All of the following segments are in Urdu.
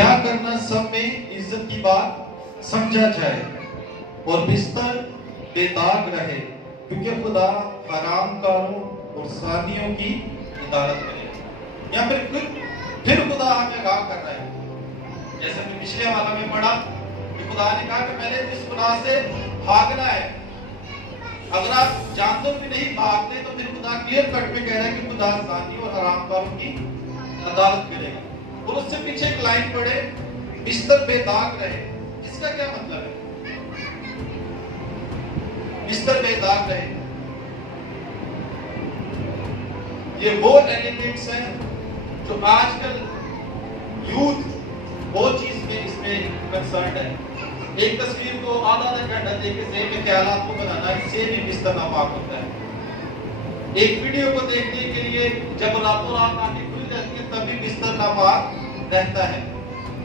بیاں کرنا سب میں عزت کی بات سمجھا جائے اور بستر بے داغ رہے، کیونکہ خدا حرام کاروں اور زانیوں کی عدالت کرے۔ یہاں پھر خدا ہمیں آگاہ کر رہا ہے، جیسے میں پچھلے حوالہ میں پڑھا کہ خدا نے کہا کہ میں نے اس گناہ سے بھاگنا ہے۔ اگر آپ جانتے بھی نہیں بھاگتے تو پھر خدا کلیئر کٹ میں کہہ رہا ہے کہ خدا زانیوں اور حرام کاروں کی عدالت کرے گا۔ اور اس سے پیچھے ایک لائن پڑھے، بستر بے داغ رہے۔ اس کا کیا مطلب ہے؟ بستر بے داغ رہے، یہ وہ ایلیمنٹس ہیں جو آج کل یوتھ وہ چیز میں اس میں کنسرنڈ ہے۔ ایک تصویر کو آدھا گھنٹہ دیکھ کے ذہن میں خیالات کو بنانا، اس سے بھی بستر ناپاک ہوتا ہے۔ ایک ویڈیو کو دیکھنے کے لیے جب راتوں رات آنکھیں کھل جاتی ہیں تب بھی بستر ناپاک رہتا ہے۔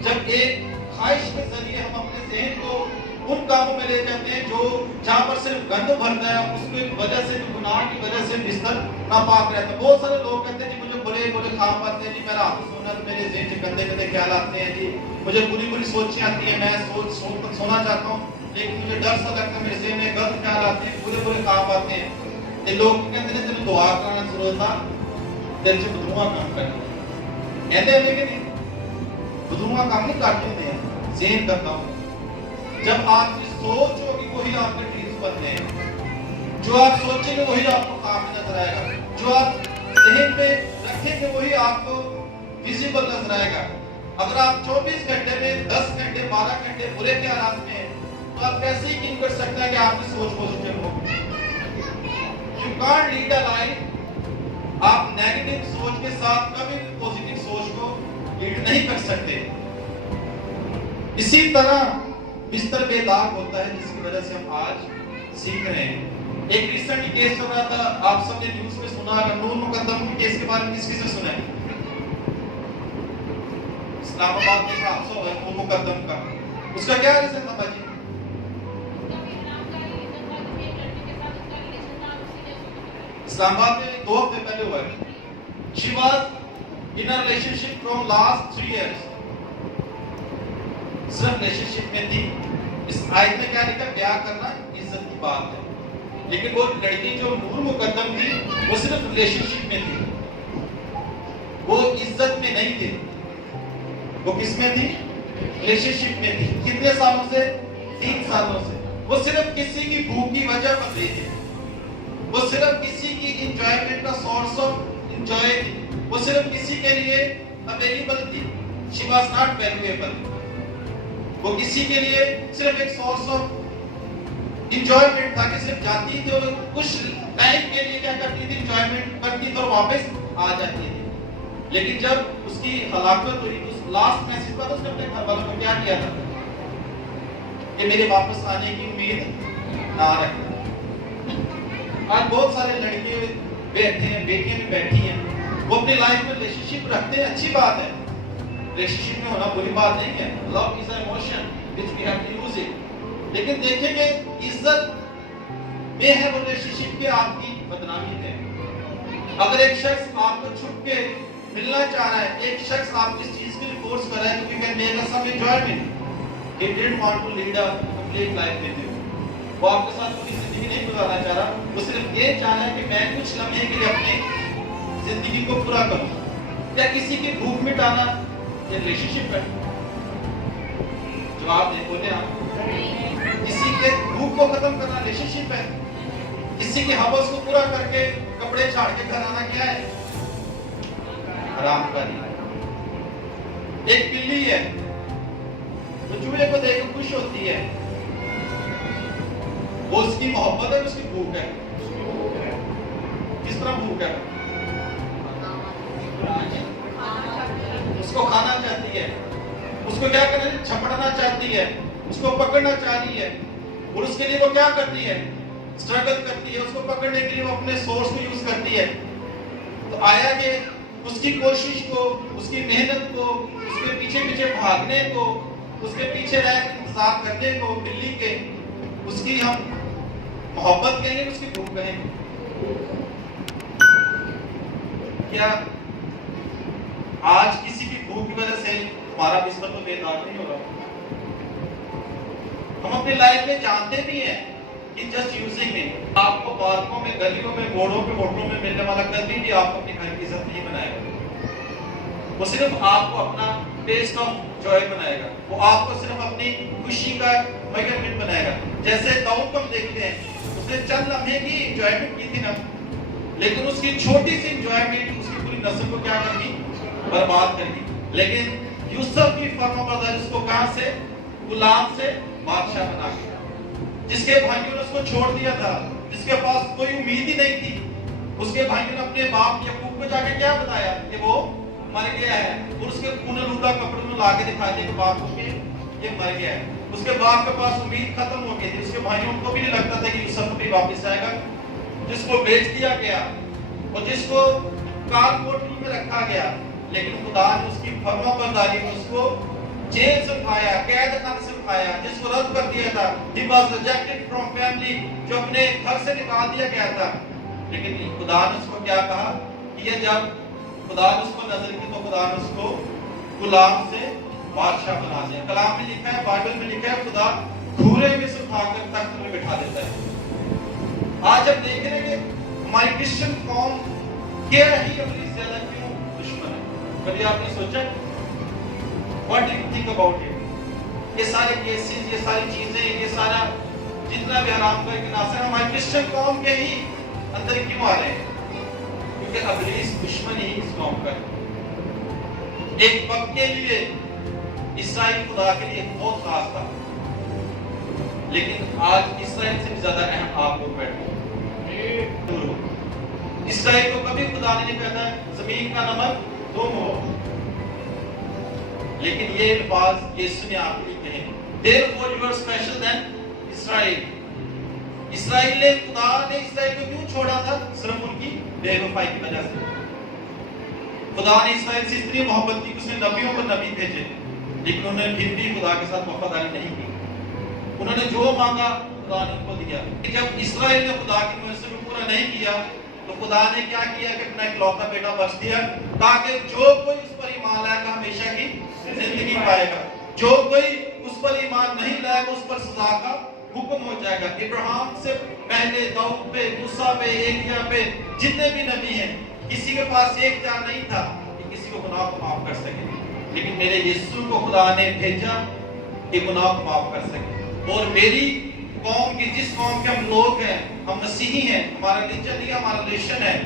جب ایک خواہش کے ذریعے ہم اپنے ذہن کو ان کاموں میں لے جاتے ہیں جو جہاں پر صرف گند بھرتا ہے، اس کی وجہ سے جو گناہ کی وجہ سے بستر ناپاک رہتا ہے۔ بہت سارے لوگ کہتے ہیں جی مجھے بڑے خواب آتے ہیں، جی میں رات کو سونا تو میرے ذہن سے گندے خیال آتے ہیں، جی مجھے بری سوچیں آتی ہیں، میں سونا چاہتا ہوں لیکن مجھے ڈر سا لگتا ہے، میرے ذہن میں غلط خیال آتے ہیں، برے خواب آتے ہیں۔ یہ لوگ کہتے ہیں تیرے دعا کرنا ضرورت تھا، تیرے سے بدعا کام کرنا کہتے ہیں کہ نہیں بدعا کام نہیں کرتے ہیں، ذہن کرتا ہوں۔ جب آپ کی سوچ ہوگی وہی آپ کے ڈریمز بنتے ہیں، جو آپ سوچیں گے وہی آپ کو کام نظر آئے گا، جو آپ ذہن میں رکھیں گے وہی آپ کو ویزیبل نظر آئے گا۔ اگر آپ 24 گھنٹے میں 10 گھنٹے 12 گھنٹے برے خیالات میں ہیں تو آپ کیسے یقین کر سکتے ہیں کہ آپ کی سوچ پوزیٹیو ہوگی؟ You can't lead a life، آپ نیگیٹو سوچ کے ساتھ کبھی بھی پوزیٹیو سوچ کو لیڈ نہیں کر سکتے۔ اسی طرح بستر بے داغ ہوتا ہے جس کی وجہ سے ہم آج سیکھ رہے ہیں۔ ایک ریسنٹ کیس چل رہا تھا، آپ سب نے نیوز میں سنا ہے، نور مقدم کے کیس کے بارے میں کس سے سنا ہے؟ اسلام آباد کے حادثہ ہوا ہے نور مقدم کا، اس کا کیا ریزن تھا بھائی؟ اسلام آباد میں 2 ہفتے پہلے ہوا ہے۔ She was in a relationship from last 3 years، صرف ریلیشن شپ میں تھی۔ اس آیت میں کیا لکھا؟ بیاہ کرنا عزت کی بات ہے، لیکن وہ لڑکی جو نور مقدم تھی وہ صرف ریلیشن شپ میں تھی، وہ عزت میں نہیں تھی۔ وہ کس میں تھی؟ ریلیشن شپ میں تھی۔ کتنے سالوں سے؟ 3 سالوں سے۔ وہ صرف کسی کی بھوک کی وجہ بن رہی تھی، وہ صرف کسی کی انجوائمنٹ کا سورس آف انجوائے تھی، وہ صرف کسی کے لیے اویلیبل تھی۔ She was not valuable، وہ کسی کے لیے صرف ایک سورس آف انجوائمنٹ تھا کہ صرف جاتی تھی اور کچھ ٹائم کے لیے کیا کرتی تھی؟ انجوائمنٹ کرتی تھی اور واپس آ جاتی تھی۔ لیکن جب اس کی ہلاکت ہوئی، اس لاسٹ میسج پر اس نے اپنے گھر والوں کو کیا کیا تھا کہ میرے واپس آنے کی امید نہ رکھنا۔ آج بہت سارے لڑکے بیٹھے ہیں، بیٹیاں بھی بیٹھی ہیں، وہ اپنی لائف میں ریلیشن شپ رکھتے ہیں، اچھی بات ہے، ریلیشن شپ میں ہونا بری بات نہیں ہے۔ Love is an emotion which we have to use it، لیکن دیکھیں کہ عزت میں ہے وہ ریلیشن شپ کے آپ کی بدنامی ہے۔ اگر ایک شخص آپ کو چھپ کے ملنا چاہ رہا ہے، ایک شخص آپ کس چیز کے لیے فورس کر رہا ہے کہ میں میرا سب enjoyment, he didn't want to lead a complete life with you، وہ آپ کے ساتھ پوری زندگی نہیں گزارنا چاہ رہا، وہ صرف یہ چاہ رہا ہے کہ میں کچھ لمحے کے لیے اپنی زندگی کو پورا کروں۔ کیا کسی کی بھوک مٹانا یہ ریلیشن شپ ہے؟ جواب دے، بولے آپ، کسی کے بھوک کو ختم کرنا ریلیشن شپ ہے؟ کسی کے ہوس کو پورا کر کے کپڑے چھاڑ کے گھر آنا کیا ہے؟ حرام کاری۔ ایک بلی ہے جو چوہے کو دیکھ کر خوش ہوتی ہے، وہ اس کی محبت ہے، اس کی بھوک ہے؟ کس طرح بھوک ہے؟ اس کو کھانا چاہتی ہے، اس کو کیا کرنا ہے؟ چھپڑنا چاہتی ہے، اس کو پکڑنا چاہتی ہے، اور اس کے لیے وہ کیا کرتی ہے؟ اسٹرگل کرتی ہے، اس کو پکڑنے کے لیے وہ اپنے سورس کو یوز کرتی ہے۔ تو آیا کہ اس کی کوشش کو، اس کی محنت کو، اس کے پیچھے پیچھے بھاگنے کو، اس کے پیچھے رہ کے انتظار کرنے کو بلی کے، اس کی ہم محبت کہیں گے، اس کی بھوک کہیں گے؟ کیا آج کسی کی بھوک کی وجہ سے ہمارا بستر تو بے داغ نہیں ہو رہا. ہم اپنی لائف میں جانتے بھی ہیں کہ جسٹ یوزنگ میں آپ کو پارکوں میں، گلیوں میں، موڑوں پہ، ہوٹلوں میں ملنے والا کبھی بھی آپ کو اپنے گھر کی عزت نہیں بنائے گا. وہ صرف آپ کو اپنا ٹیسٹ آف جوائے بنائے گا. وہ آپ کو صرف اپنی خوشی کا میجرمنٹ بنائے گا. جیسے داؤد کو ہم دیکھتے ہیں، اس نے چند لمحے کی انجوائمنٹ کی تھی نا، لیکن اس کی چھوٹی سی انجوائمنٹ اس کی پوری نسل کو کیا کر دی؟ برباد کر دی. لیکن یوسف کی فرما برداری اس کو کہاں سے؟ غلام سے بادشاہ بنا کے. جس کے بھائیوں نے اس کو چھوڑ دیا تھا، جس کے پاس کوئی امید ہی نہیں تھی، اس کے بھائیوں نے اپنے باپ یعقوب کو جا کے کیا بتایا کہ وہ مر گیا ہے، اور اس کے خون آلودہ کپڑوں میں لا کے دکھا دیا کہ باپ کو کہ یہ مر گیا ہے. اس کے باپ کے پاس امید ختم ہو گئی تھی. اس کے بھائیوں کو بھی نہیں لگتا تھا کہ یوسف بھی واپس آئے گا. جس کو بیچ دیا گیا اور جس کو کال کوٹری میں رکھا گیا، لیکن خدا نے اس کی فرما برداری میں اس کو جیل سے اٹھایا، قید خانے سے اٹھایا. جس کو رد کر دیا تھا، he was rejected from family، جو اپنے گھر سے نکال دیا گیا تھا، لیکن خدا نے اس کو کیا کہا کہ یہ جب خدا نے اس کو نظر کی تو خدا نے اس کو غلام سے بادشاہ بنا دیا. کلام میں لکھا ہے، بائبل میں لکھا ہے، خدا گھورے میں سے اٹھا کر تخت میں بٹھا دیتا ہے. آج ہم دیکھ رہے ہیں کہ ہماری کرسچن قوم کیا ہی اپنی زیادہ کیوں دشمن ہے. کبھی آپ نے سوچا what do you think about it؟ یہ سارے کیسز، یہ ساری چیزیں، یہ سارا جتنا بھی حرام کا ناصر ہماری کرسچن قوم کے ہی اندر کیوں آ رہے ہیں؟ کیونکہ ابلیس دشمن ہی اس قوم کا ہے. ایک وقت کے لیے اسرائیل خدا کے لیے بہت خاص تھا، لیکن آج اسرائیل سے بھی زیادہ اہم آپ لوگ بیٹھے ہیں. اسرائیل کو کبھی خدا نے نہیں کہتا زمین کا نمک تم ہو، لیکن یہ الفاظ یسوع نے آپ کے لیے کہے. Therefore you are special than Israel. اسرائیل نے، خدا نے اسرائیل کو کیوں چھوڑا تھا؟ صرف ان کی بے وفائی کی وجہ سے. خدا نے اسرائیل سے اتنی محبت کی کہ اس نے نبیوں پر نبی بھیجے، لیکن انہوں نے پھر بھی خدا کے ساتھ وفاداری نہیں کی. انہوں نے جو مانگا خدا نے ان کو دیا. جب اسرائیل نے خدا کی منصوبے کو پورا نہیں کیا تو خدا نے کیا کیا کہ اپنا اکلوتا بیٹا بخش دیا، تاکہ جو کوئی اس پر ایمان لائے گا ہمیشہ کی زندگی پائے گا. جو کوئی اس پر ایمان نہیں لائے گا اس پر سزا کا حکم ہو جائے گا. ابراہیم سے پہلے داؤد پہ، موسیٰ پہ، ایلیا پہ، جتنے بھی نبی ہیں، کسی کے پاس ایک چار نہیں تھا کہ کسی کو گناہ کو معاف کر سکے، لیکن میرے یسوع کو خدا نے بھیجا کہ گناہ کو معاف کر سکے. اور میری قوم کی، جس قوم کے ہم لوگ ہیں، ہم مسیحی ہیں، ہمارا ریلیجن ہی ہمارا ریلیشن ہے،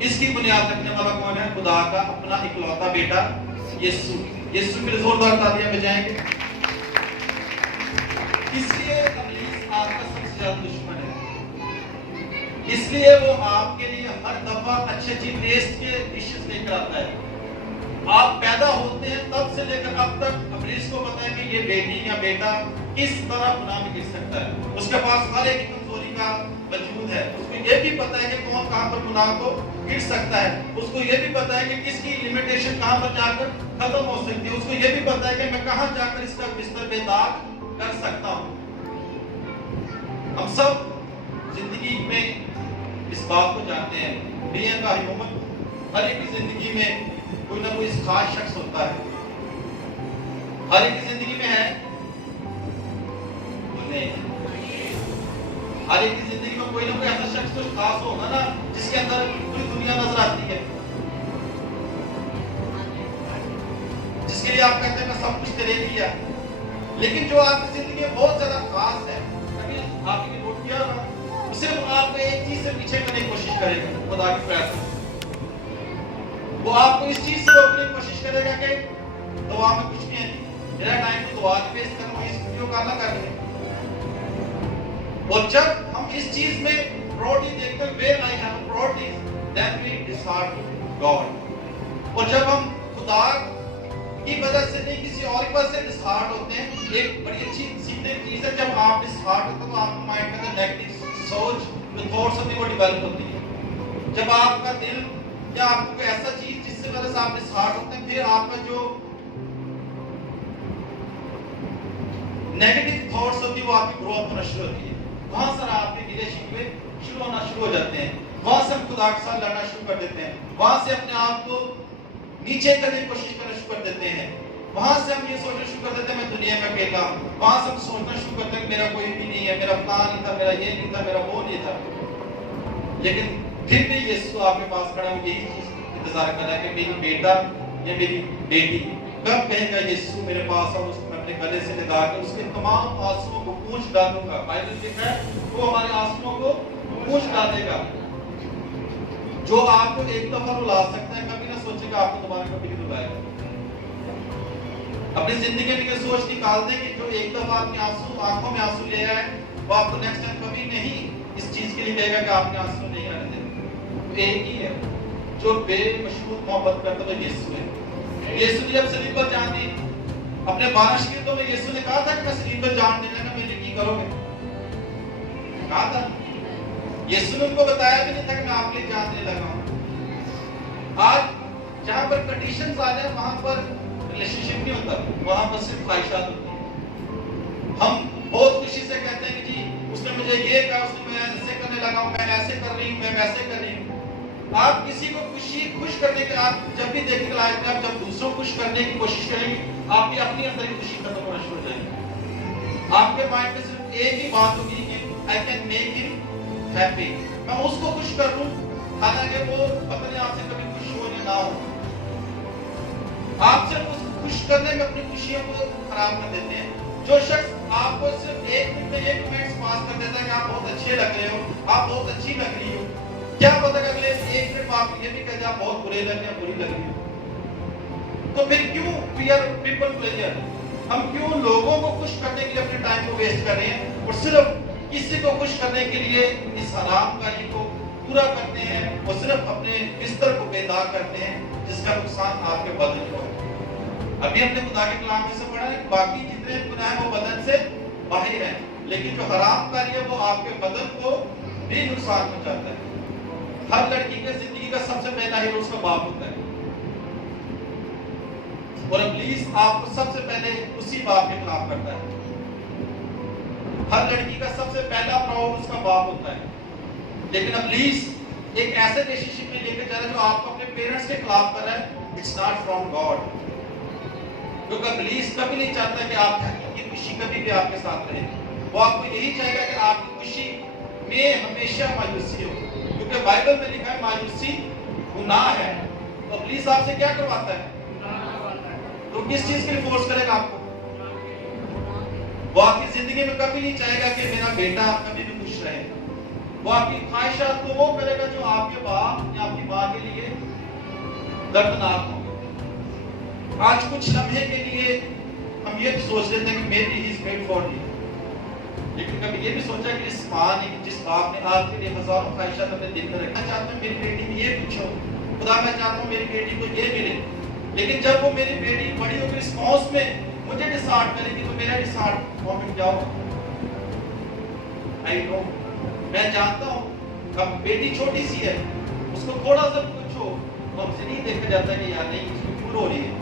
اس کی بنیاد رکھنے والا کون ہے؟ خدا کا اپنا اکلوتا بیٹا یسوع. یسوع کے زوردار تالیاں بجائیں گے. اس لیے ابلیس آپ کا سب سے زیادہ دشمن ہے. اس لیے وہ آپ کے لیے ہر دفعہ اچھے ٹیسٹ کے ڈشز لے کر آتا ہے. آپ پیدا ہوتے ہیں تب سے لے کر اب تک ابلیس کو پتا ہے کہ یہ بیٹی یا بیٹا کس طرح گناہ میں گر سکتا ہے. اس کے پاس ہر ایک کمزوری کا وجود ہے. اس کو یہ بھی پتا ہے کہ کون کہاں پر گناہ کو گر سکتا ہے. اس کو یہ بھی پتا ہے کہ کس کی لمیٹیشن کہاں پر جا کر ختم ہو سکتی ہے. اس کو یہ بھی پتا ہے کہ میں کہاں جا کر اس کا بستر بے داغ کر سکتا ہوں. ہم سب زندگی میں اس بات کو جانتے ہیں، دنیا کا ہیومن ہر ایک کی زندگی میں کوئی نہ کوئی خاص شخص ہوتا ہے. ہر ایک کی زندگی میں ہے نہیں؟ ہر ایک کی زندگی میں کوئی نہ کوئی ایسا شخص تو خاص ہوگا نا جس کے اندر پوری دنیا نظر آتی ہے، جس کے لیے آپ کہتے ہیں میں سب کچھ تیرے لیے. لیکن جو آپ کی زندگی میں بہت زیادہ خاص ہے، کبھی آپ نے نوٹ کیا نا، صرف آپ کو ایک چیز سے پیچھے کرنے کی کوشش کرے گا. خدا کی فیصلہ وہ آپ کو اس چیز سے روکنے کی کوشش کرے گا کہ دعا میں کچھ بھی ہے نہیں، میرا ٹائم تو دعا پہ اس طرح اس ویڈیو کا نہ کر لیں. اور جب ہم اس چیز میں پراورٹی دیکھتے ہیں، where I have priorities, then we discard God. اور جب ہم خدا کی وجہ سے نہیں کسی اور کی وجہ سے ڈسہارٹ ہوتے ہیں، ایک بڑی اچھی سیدھی چیز ہے جب آپ ڈسہارٹ ہوتے ہیں تو آپ کے مائنڈ کے اندر نیگیٹو سوچ جو تھاٹس ہوتی ہے وہ ڈیولپ ہوتی ہے. جب آپ کا دل یا آپ کو ایسا چیز جس سے وجہ سے آپ ڈسہارٹ ہوتے ہیں، پھر آپ کا جو نیگیٹو تھاٹس ہوتی ہے وہ آپ کی گرو اپ ہونا شروع ہوتی ہے. وہاں سے آپ کے گلے شکوے شروع ہونا شروع ہو جاتے ہیں. وہاں سے ہم خدا کے ساتھ لڑنا شروع کر دیتے ہیں. وہاں سے اپنے آپ کو نیچے کرنے کی کوشش کرنا شروع کر دیتے ہیں. وہاں سے ہم یہ سوچنا شروع کر دیتے ہیں میں دنیا میں اکیلا ہوں. وہاں سے ہم سوچنا شروع کرتے ہیں کہ میرا کوئی بھی نہیں ہے, میرا فلاں نہیں تھا, میرا یہ نہیں تھا, میرا وہ نہیں تھا. لیکن پھر بھی یسوع آپ کے پاس کھڑا ہو یہی چیز انتظار کر رہا ہے کہ میری بیٹا یا میری بیٹی کب کہے گا یسوع میرے پاس اور اس کو میں اپنے گلے سے لگا کے اس کے تمام آنسوؤں کو پوچھ ڈالوں گا. بائبل لکھا ہے وہ ہمارے آنسوؤں کو پوچھ ڈالے گا. جو آپ کو ایک دفعہ رلا سکتا ہے کبھی نہ سوچے گا آپ کو دوبارہ کبھی نہیں رلائے گا. اپنی زندگی میں یہ سوچ نکال دیں کہ جو ایک دفعہ آپ کے آنکھوں میں آنسو لے آئے وہ آپ کو نیکسٹ ٹائم کبھی نہیں اس چیز کے لیے کہے گا کہ آپ کے آنسو نہیں آنے دیں. ایک ہی ہے جو بے مشروط محبت کرتا ہے وہ یسوع ہے. یسوع نے جب صلیب پر جان دی اپنے 12 شاگردوں میں یسوع نے کہا تھا کہ میں صلیب پر جان دینے کا میرے کی کرو گے, کہا تھا. یسوع نے ان کو بتایا بھی نہیں تھا کہ میں آپ کے لیے جان دینے لگا ہوں. آج جہاں پر کنڈیشنز آ جائیں وہاں پر ریلیشن شپ نہیں ہوتا, وہاں پر صرف خواہشات ہوتی ہیں. ہم بہت خوشی سے کہتے ہیں کہ جی اس نے مجھے یہ کہا, اس نے میں ایسے کرنے لگا ہوں, میں ایسے کر رہی ہوں, میں ویسے کر رہی ہوں. آپ کسی کو خوش کرنے کے آپ جب بھی دیکھیں گے لائف میں آپ جب دوسروں کو خوش کرنے کی کوشش کریں گے آپ کی اپنی اندر کی خوشی ختم ہونا شروع ہو جائے گی. آپ کے مائنڈ میں صرف ایک ہی بات ہوگی کہ I can make him happy, میں اس کو خوش کر دوں حالانکہ وہ پتہ نہیں آپ سے کبھی خوش ہو یا نہ ہو. آپ صرف اس کو خوش کرنے میں اپنی خوشیوں کو خراب کر دیتے ہیں. جو شخص آپ کو صرف ایک منٹ میں یہ کمنٹس پاس کر دیتا ہے کہ آپ بہت اچھے لگ رہے ہو, آپ بہت اچھی لگ رہی ہو, کیا پتہ کہ اگلے ایک منٹ میں آپ یہ بھی کہتے ہیں آپ بہت برے لگ رہے ہیں, بری لگ رہی ہو. تو پھر کیوں we are people pleaser, ہم کیوں لوگوں کو خوش کرنے کے لیے اپنے ٹائم کو ویسٹ کر رہے ہیں اور صرف کسی کو خوش کرنے کے لیے اس حرام کاری کو پورا کرتے ہیں اور صرف اپنے بستر کو بیدار کرتے ہیں جس کا نقصان آپ کے بدن کو ہے. ابھی ہم نے خدا کے کلام میں سے پڑھا ہے باقی جتنے گناہ ہیں وہ بدن سے باہر ہیں, لیکن جو حرام کاری ہے وہ آپ کے بدن کو بھی نقصان پہنچاتا ہے. ہر لڑکی کے زندگی کا سب سے پہلا ہیرو اس کا باپ ہوتا ہے اور ابلیس آپ کو سب سے پہلے اسی باپ کے خلاف کرتا ہے. ہر لڑکی کا سب سے پہلا پراؤڈ اس کا باپ ہوتا ہے, لیکن ابلیس ایک ایسے ریلیشن شپ میں لے کے جا رہا ہے جو آپ کو اپنے پیرنٹس کے خلاف کر رہا ہے. اٹس ناٹ فرام گاڈ, کیونکہ ابلیس کبھی نہیں چاہتا کہ آپ کی خوشی کبھی بھی آپ کے ساتھ رہے. وہ آپ کو یہی چاہے گا کہ آپ کی خوشی میں ہمیشہ مایوسی ہو, کیونکہ بائبل میں لکھا ہے مایوسی گناہ ہے. تو ابلیس آپ سے کیا کرواتا ہے, تو کس چیز کے لیے فورس کرے گا آپ کو؟ وہ آپ کی زندگی میں کبھی نہیں چاہے گا کہ میرا بیٹا کبھی بھی خوش رہے. وہ آپ کی خواہشات کو وہ کرے گا جو آپ کے باپ یا آپ کی ماں کے لیے دردناک ہوں. آج کچھ لمحے کے لیے ہم یہ سوچ لیتے ہیں کہ میری ہی از میڈ فار می, لیکن کبھی یہ بھی سوچا کہ اس ماں نے جس باپ نے آپ کے لیے ہزاروں خواہشات اپنے دل میں رکھنا چاہتا ہوں میری بیٹی میں یہ کچھ ہو, خدا میں چاہتا ہوں میری بیٹی کو یہ ملے, لیکن جب وہ میری بیٹی بڑی ہو کے رسپانس میں مجھے ڈسہارٹ کرے گی تو میرا ڈسہارٹ مومنٹ کیا ہوگا؟ آئی نو, میں جانتا ہوں. اب بیٹی چھوٹی سی ہے, اس کو تھوڑا سا کچھ ہو تو ہم سے نہیں دیکھا جاتا کہ یار نہیں اس کو کیوں ہو رہی ہے.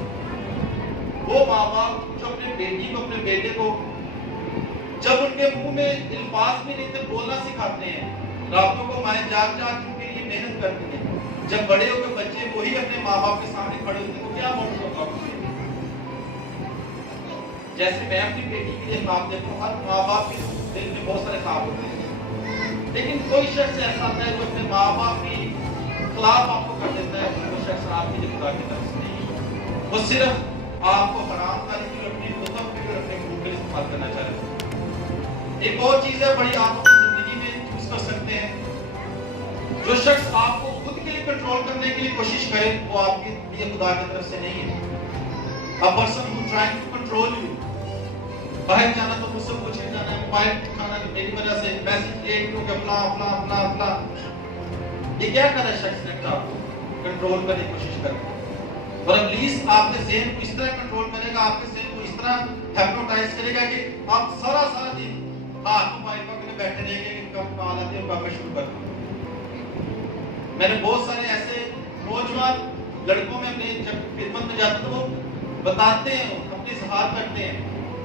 وہ ماں باپ جو اپنے بیٹی کو اپنے بیٹے کو جب ان کے منہ میں الفاظ بھی نہیں تھے بولنا سکھاتے ہیں, راتوں کو مائیں جاگ جاگ ان کے لیے محنت کرتی ہیں, جب بڑے ہو کے بچے وہی اپنے ماں باپ کے سامنے کھڑے ہوتے ہیں تو کیا موقع ہوگا آپ سے؟ جیسے میں اپنی بیٹی کے لیے خواب دیکھتا ہوں, ہر ماں باپ کے دل میں بہت سارے خواب ہوتے ہیں, لیکن کوئی شخص ایسا آتا ہے جو اپنے ماں باپ کے خلاف آپ کو کر دیتا ہے, وہ شخص آپ کے لیے خدا کی طرف سے نہیں, وہ صرف آپ کو حرام کاری کے لیے اپنی خطب کے لیے اپنے گروپ کے لیے استعمال کرنا چاہ رہے ہیں. ایک اور چیز ہے بڑی آپ اپنی زندگی میں چوز کر سکتے ہیں, جو شخص آپ کو خود کے لیے کنٹرول کرنے کے لیے کوشش کرے وہ آپ کے لیے خدا کی طرف سے نہیں ہے. A person who trying to control you, باہر جانا تو مجھ سے پوچھے جانا ہے, موبائل کھانا میری وجہ سے, میسج لیٹ کیوں کہ فلاں, یہ کیا کر رہا ہے شخص نے آپ کو کنٹرول کرنے کی کوشش کر رہا ہے. اور ابلیس آپ کے ذہن کو اس طرح کنٹرول کرے گا, آپ کے ذہن کو اس طرح ہیپنوٹائز کرے گا کہ آپ سارا دن موبائل پکڑے بیٹھے رہیں گے کہ کب کال آتے ہیں کب شروع کرتے ہیں. میں نے بہت سارے ایسے نوجوان لڑکوں میں اپنے جب خدمت میں جاتے تو وہ بتاتے ہیں, اپنی اظہار کرتے ہیں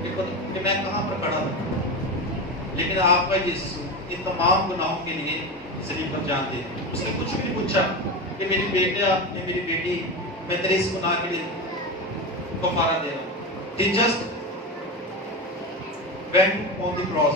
کہ میں کہاں پر کھڑا تھا, لیکن آپ کا یسوع ان تمام گناہوں کے لیے صلیب پر جان دے. اس نے کچھ بھی نہیں پوچھا کہ میری بیٹا یا میری بیٹی میں تیرے اس گناہ کے لیے کفارہ دے رہا ہوں, he just went on the cross.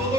2-2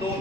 2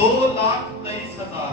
2,23,000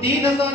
3,000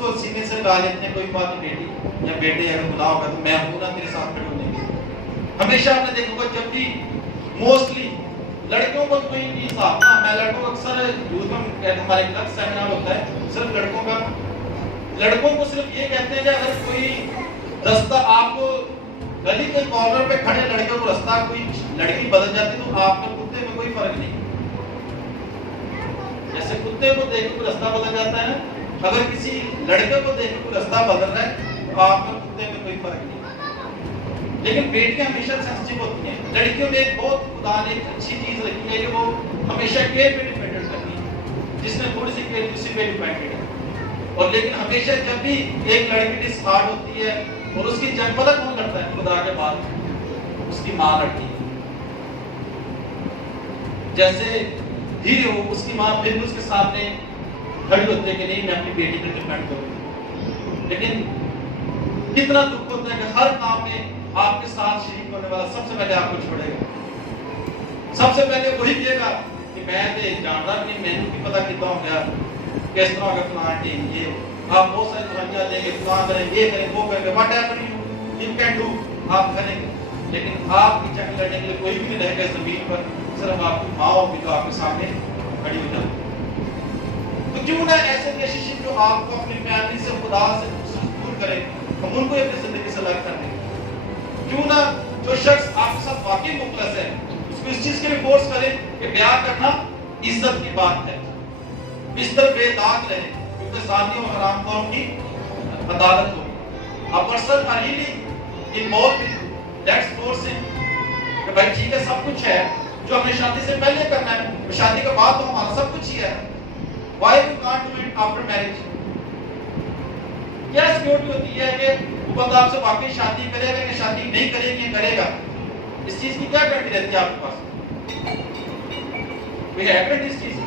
کو سینے سے لگا لیتے ہیں، کوئی بات نہیں بیٹی یا بیٹے اگر گناہ ہوگا تو میں ہوں نا تیرے ساتھ کھڑے ہونے کے۔ ہمیشہ آپ نے دیکھا ہوگا جب بھی موسٹلی لڑکیوں کو کوئی نہیں صاحب نا، میں لڑکوں کو اکثر یوز میں ہمارے کلب سیمینار ہوتا ہے صرف لڑکوں کا، لڑکوں کو صرف یہ کہتے ہیں کہ اگر کوئی رستہ آپ کو گلی کے کارنر پہ کھڑے لڑکے کو رستہ کوئی لڑکی بدل جاتی تو آپ میں کتے میں کوئی فرق نہیں، جیسے کتے کو دیکھ کے رستہ بدل جاتا ہے نا، اگر کسی لڑکے کو دیکھ کے رستہ بدل رہا ہے تو آپ میں کتے میں کوئی فرق نہیں۔ لیکن بیٹیاں ہمیشہ سینسٹیو ہوتی ہیں، لڑکیوں میں ایک بہت خدا نے ایک اچھی چیز رکھی ہے کہ وہ ہمیشہ کیئر پہ ڈیپینڈنٹ کرتی ہے، جس میں تھوڑی سی کیئر اسی پہ ڈیپینڈنٹ ہے، اور لیکن ہمیشہ جب بھی ایک لڑکی ڈسکارڈ ہوتی ہے اور اس کی جنگ پتہ کون لڑتا ہے؟ خدا کے بعد اس کی ماں لڑتی ہے۔ جیسے دھیرے ہو اس کی ماں پھر اس کے سامنے کھڑی ہوتی ہے کہ نہیں میں اپنی بیٹی پر ڈیپینڈ کروں، لیکن کتنا دکھ ہوتا ہے کہ ہر کام میں آپ کے ساتھ شریک ہونے والا سب سے پہلے آپ کو چھوڑے گا، سب سے پہلے وہی کہے گا کہ میں جانتا کہ میں نے بھی پتا کتنا ہو گیا، کس طرح کا پلان ہے یہ، آپ بہت سارے دوائیاں دیں گے، پلان کریں گے، یہ کریں وہ کریں گے، what ever you can do آپ کریں گے، لیکن آپ کی جنگ لڑنے کے لیے کوئی بھی نہیں رہے گا زمین پر، صرف آپ کی ماں ہوگی جو آپ کے سامنے کھڑی ہو جائے۔ تو کیوں نہ ایسے ریلیشن شپ جو آپ کو اپنی فیملی سے خدا سے دور کرے ہم ان کو اپنی زندگی سے الگ کر دیں، کیوں نہ جو شخص آپ کے ساتھ واقعی مخلص ہے اس کو اس چیز کے لیے فورس کرے کہ بیاہ کرنا عزت کی بات ہے، بستر بے داغ رہے کیونکہ زانیوں اور حرام خوروں کی عدالت ہو۔ A person are really involved in that force کہ بھائی ٹھیک ہے سب کچھ ہے جو ہم نے شادی سے پہلے کرنا ہے، شادی کے بعد تو ہمارا سب کچھ ہی ہے، why you can't do it after marriage؟ کیا سیکورٹی ہوتی ہے کہ وہ بندہ آپ سے واقعی شادی کرے گا کہ شادی نہیں کرے گی کرے گا؟ اس چیز کی کیا گارنٹی رہتی ہے آپ کے پاس؟ کوئی ہے گارنٹی اس چیز کی؟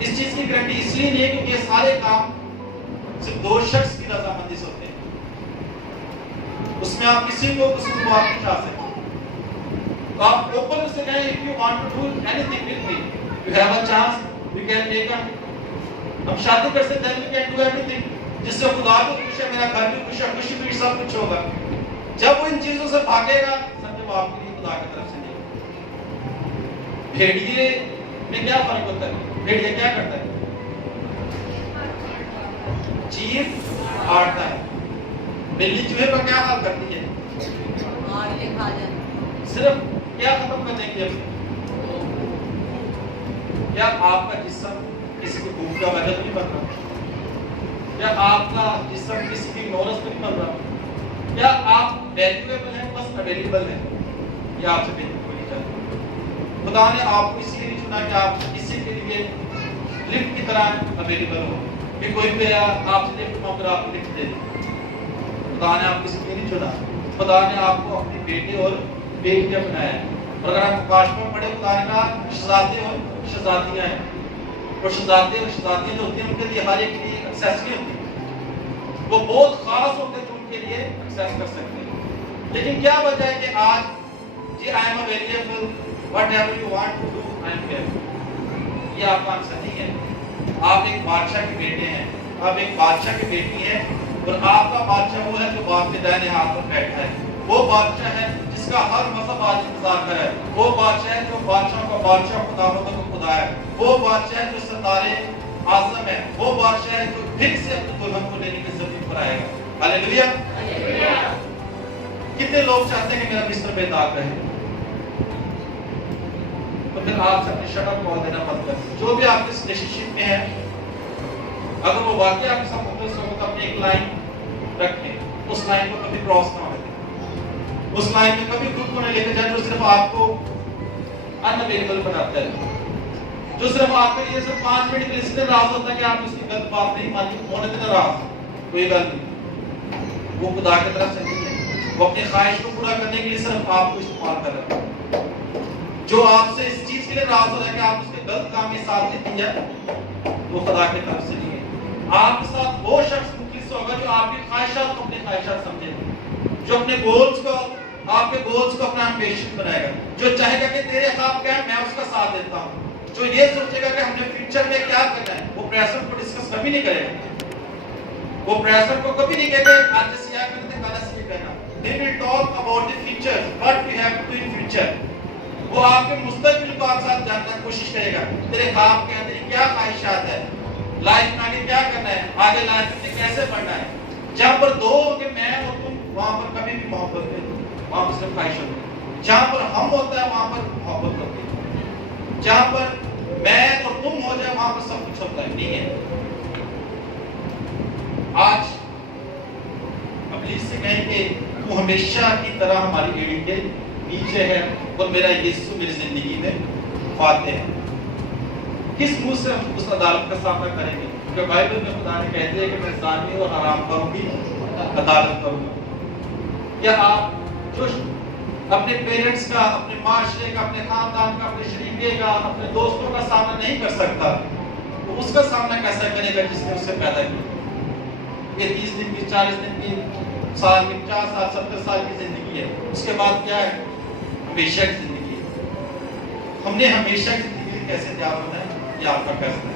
اس چیز کی گارنٹی اس لیے نہیں ہے کیونکہ یہ سارے کام صرف دو شخص کی رضامندی سے ہوتے ہیں، اس میں آپ کسی کو آپ نہیں چاہ سکتے۔ تو آپ اوپن سے کہیں if you want to do anything with me you have a chance you can make a ہم شادی کر سکتے ہیں we can do everything جس سے خدا کو خوش ہے، میرا گھر بھی خوش ہے، خوشی بھی سب کچھ ہوگا۔ جب وہ ان چیزوں سے بھاگے گا سمجھے وہ آپ کے لیے خدا کی طرف سے نہیں۔ بھیڑیے میں کیا فرق ہوتا ہے؟ بھیڑیا کیا کرتا ہے؟ چیز کاٹتا ہے۔ بلی چوہے کا کیا حال کرتی ہے؟ صرف کیا ختم کر دیں گے؟ کیا آپ کا جسم کسی کو بھوک کا وجہ نہیں بن رہا؟ کیا آپ کا جسم کسی کی نورس نہیں بن رہا؟ کیا آپ ویلیویبل ہیں بس اویلیبل ہیں؟ یہ آپ سے بہتر کوئی نہیں چاہتا۔ خدا نے آپ کو اس لیے نہیں چنا کہ آپ کسی کے لیے لفٹ کی طرح اویلیبل ہو کہ کوئی بھی آپ سے لفٹ مانگ کر آپ کو لفٹ دے دے۔ خدا نے آپ کو اس لیے نہیں چنا، خدا نے آپ کو اپنی بیٹی اور بیٹیاں بنایا ہے۔ اور اگر آپ مکاشفہ میں پڑھے خدا نے کہا شہزادے اور شہزادیاں ہیں، اور شہزادے اور شہزادیاں جو ہوتی ہیں ان کے لیے ہر ایک کے لیے ایکسیس نہیں ہوتی، وہ بہت خاص ہوتے ہیں جو ان کے لیے ایکسیس کر سکتے ہیں۔ لیکن کیا وجہ ہے کہ آج جی I am available whatever you want to do I am here, یہ آپ کا آنسر نہیں ہے۔ آپ ایک بادشاہ کے بیٹے ہیں، آپ ایک بادشاہ کی بیٹی ہیں، اور آپ کا بادشاہ وہ ہے جو باپ کے دائیں ہاتھ پر بیٹھا ہے، وہ بادشاہ ہے جس کا ہر مذہب آج انتظار کر ہے، وہ بادشاہ ہے جو بادشاہ کا بادشاہ خداوندوں کا خدا ہے، وہ بادشاہ ہے جو ستارے اعظم ہے، وہ بادشاہ ہے جو پھر سے اپنے دلہن کو لینے کی زمین پر آئے گا۔ ہاللیلویہ۔ کتنے لوگ چاہتے ہیں کہ میرا بستر بے داغ رہے؟ تو پھر آپ سے اپنی شکل کھول دینا مت کریں۔ جو بھی آپ اس ریلیشن شپ میں ہے اگر وہ واقعی آپ کے ساتھ مخلص ہو تو اپنی ایک لائن رکھیں، اس لائن کو کبھی کراس نہ ہونے دیں، اس لائن میں کبھی خود کو نہیں لے کے جائیں جو صرف آپ کو ان اویلیبل بناتا ہے، جو صرف آپ کے لیے صرف 5 منٹ کے لیے اس لیے ناراض ہوتا ہے کہ آپ نے اس کی غلط بات نہیں مانی، ہونے دے ناراض، کوئی بات نہیں، وہ خدا کی طرف سے نہیں ہے، وہ اپنی خواہش کو پورا کرنے کے لیے صرف آپ کو استعمال کر رہا ہے۔ جو آپ سے اس چیز کے لیے ناراض ہو رہا ہے کہ آپ اس کے غلط کام میں ساتھ دیتی ہے، وہ خدا کی طرف سے نہیں ہے۔ آپ کے ساتھ وہ شخص مخلص ہوگا جو آپ کی خواہشات کو اپنی خواہشات سمجھے گا، جو اپنے گولز کو آپ کے گولز کو اپنا ایمبیشن بنائے گا، جو چاہے گا کہ تیرے خواب کیا ہے میں اس کا ساتھ دیتا ہوں، جو یہ سوچے گا کہ ہم نے فیوچر میں کیا کرنا ہے، وہ پریزنٹ کو ڈسکس کبھی نہیں کرے گا، وہ پریسر کو کبھی نہیں کہتے آج سے یہ کرتے کل سے یہ کرنا. They will talk about the future, what we have to do in future. وہ آپ کے مستقبل کو آپ ساتھ جاننے کی کوشش کرے گا. تیرے خواب کے اندر کیا خواہشات ہے, لائف میں آگے کیا کرنا ہے, آگے لائف میں کیسے بڑھنا ہے. جہاں پر دو ہو کہ میں اور تم, وہاں پر کبھی بھی محبت نہیں, وہاں پر صرف خواہش ہوتی ہے. جہاں پر ہم ہوتا ہے وہاں پر محبت ہوتی ہے. جہاں پر میں اور تم ہو جائے وہاں پر سب کچھ ہوتا ہے. نہیں ہے. آج ابلیس سے کہیں کہ تو ہمیشہ کی طرح ہماری ایڑی کے نیچے ہے اور میرا یسوع میری زندگی میں فاتح ہے. کس منہ سے ہم اس عدالت کا سامنا کریں گے؟ کیونکہ بائبل میں خدا نے کہتے ہیں کہ میں زانی اور حرام خوروں کی عدالت کروں گا. کیا آپ جو اپنے پیرنٹس کا, اپنے معاشرے کا, اپنے خاندان کا, اپنے شریکے کا, اپنے دوستوں کا سامنا نہیں کر سکتا, تو اس کا سامنا کیسا کرے گا جس نے اسے پیدا کیا؟ یہ 30 دن کی, 40 دن کی, سال کی, 50 سال, 70 سال کی زندگی ہے. اس کے بعد کیا ہے؟ ہمیشہ کی زندگی ہے. ہم نے ہمیشہ کی زندگی کیسے تیار ہونا ہے یہ آپ کا فیصلہ ہے.